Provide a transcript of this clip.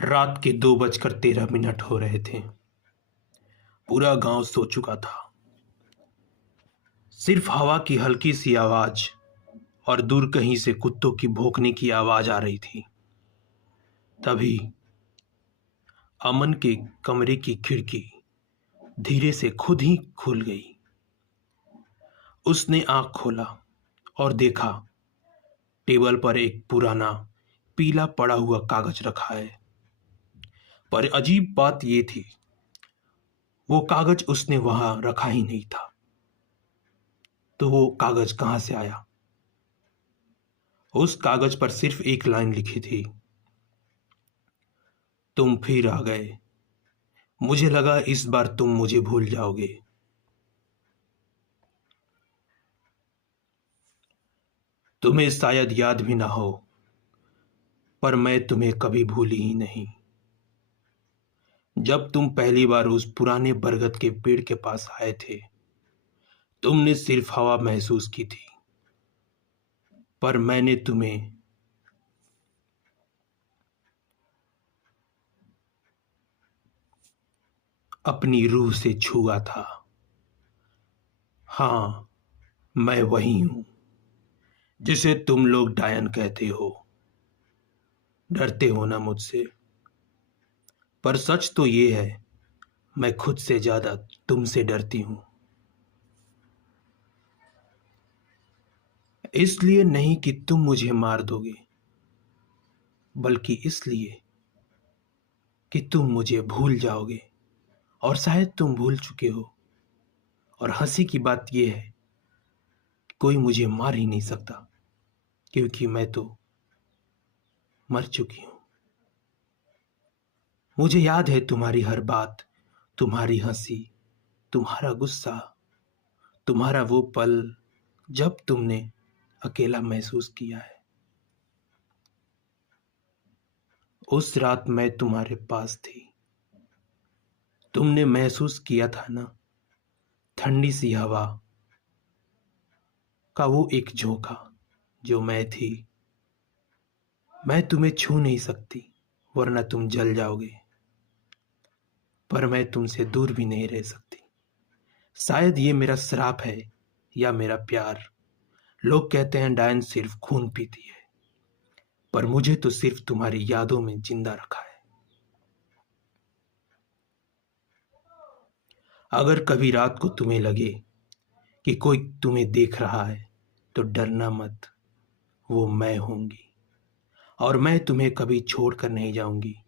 रात के 2:13 हो रहे थे। पूरा गांव सो चुका था। सिर्फ हवा की हल्की सी आवाज और दूर कहीं से कुत्तों की भौंकने की आवाज आ रही थी। तभी अमन के कमरे की खिड़की धीरे से खुद ही खुल गई। उसने आंख खोला और देखा टेबल पर एक पुराना पीला पड़ा हुआ कागज रखा है। पर अजीब बात यह थी, वो कागज उसने वहां रखा ही नहीं था। तो वो कागज कहां से आया? उस कागज पर सिर्फ एक लाइन लिखी थी, तुम फिर आ गए। मुझे लगा इस बार तुम मुझे भूल जाओगे। तुम्हें शायद याद भी ना हो, पर मैं तुम्हें कभी भूली ही नहीं। जब तुम पहली बार उस पुराने बरगद के पेड़ के पास आए थे, तुमने सिर्फ हवा महसूस की थी, पर मैंने तुम्हें अपनी रूह से छुआ था। हाँ, मैं वही हूं जिसे तुम लोग डायन कहते हो। डरते हो ना मुझसे? पर सच तो ये है, मैं खुद से ज्यादा तुमसे डरती हूं। इसलिए नहीं कि तुम मुझे मार दोगे, बल्कि इसलिए कि तुम मुझे भूल जाओगे। और शायद तुम भूल चुके हो। और हंसी की बात यह है, कोई मुझे मार ही नहीं सकता, क्योंकि मैं तो मर चुकी हूं। मुझे याद है तुम्हारी हर बात, तुम्हारी हंसी, तुम्हारा गुस्सा, तुम्हारा वो पल जब तुमने अकेला महसूस किया है। उस रात मैं तुम्हारे पास थी। तुमने महसूस किया था ना, ठंडी सी हवा का वो एक झोंका जो मैं थी। मैं तुम्हें छू नहीं सकती, वरना तुम जल जाओगे, पर मैं तुमसे दूर भी नहीं रह सकती। शायद ये मेरा श्राप है या मेरा प्यार। लोग कहते हैं डायन सिर्फ खून पीती है, पर मुझे तो सिर्फ तुम्हारी यादों में जिंदा रखा है। अगर कभी रात को तुम्हें लगे कि कोई तुम्हें देख रहा है, तो डरना मत, वो मैं होंगी। और मैं तुम्हें कभी छोड़कर नहीं जाऊंगी।